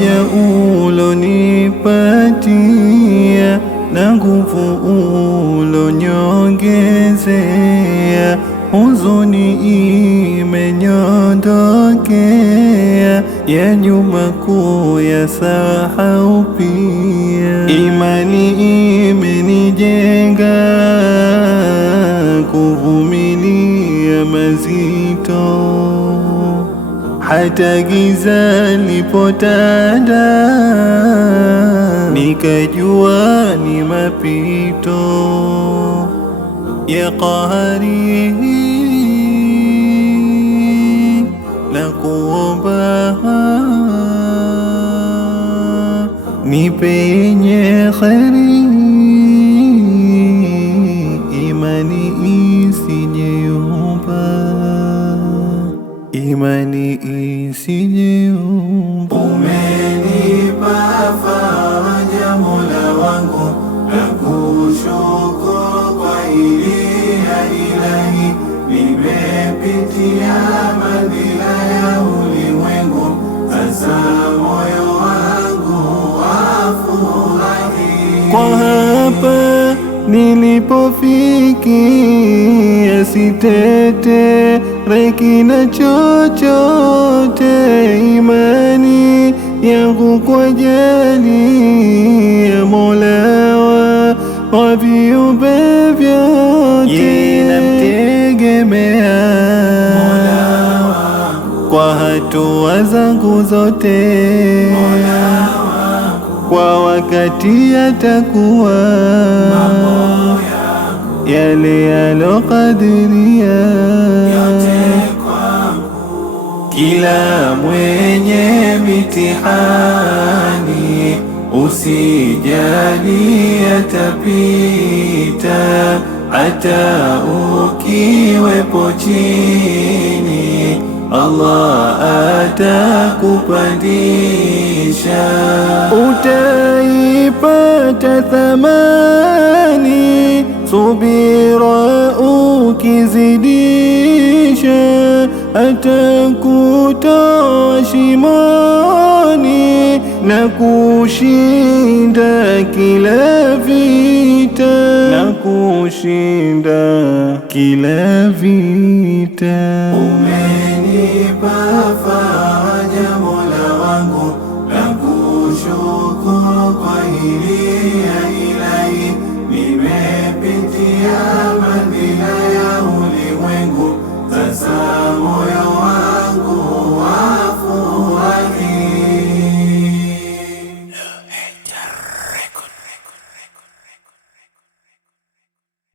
faraja ulonipatia na nguvu uloniongezea, huzuni imenyondokea, ya nyuma kuyasahau pia. Imani imenijenga kuvumilia mazito, hata giza lipotanda, nikajua ni mapito. Ya Qahari, nakuomba nipe yenye kheri, imani isijeyumba, imani isijeyumba. Umenipa faraja Mola wangu, nakushukuru kwa hili ya Ilahi. Nimepitia madhila ya ulimwengu, sasa moyo wangu wafurahi. Kwa hapa nilipofikia, sitetereki na chochote, imani yangu kwa jali ya Mola wa viumbe vyote, namtegemea Mola wangu kwa hatua zangu zote, Mola wangu kwa wakati atakuwa yale yalokadiria yote kwangu. Kila mwenye mitihani usijali, atapita, hata ukiwepo chini, Allah atakupandisha. Utaipata thamani subira ukizidisha, atakutoa shimoni na kushinda kila vita, na kushinda kila vita. Umenipa faraja Mola wangu, nakushukuru kwa hili ya